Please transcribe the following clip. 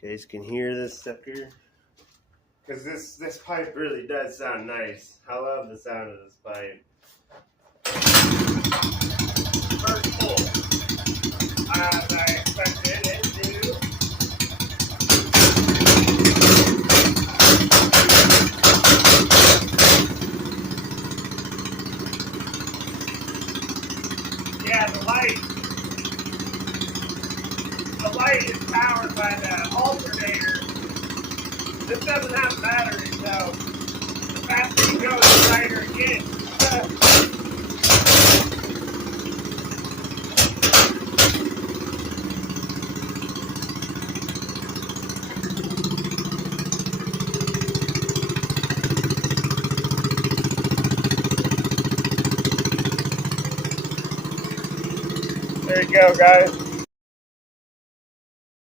You guys can hear this sucker? Because this pipe really does sound nice. I love the sound of this pipe. First pull, as I expected it to. Yeah, the light is powered by the alternator. This doesn't have battery, so the faster you go, the lighter it gets. There you go, guys.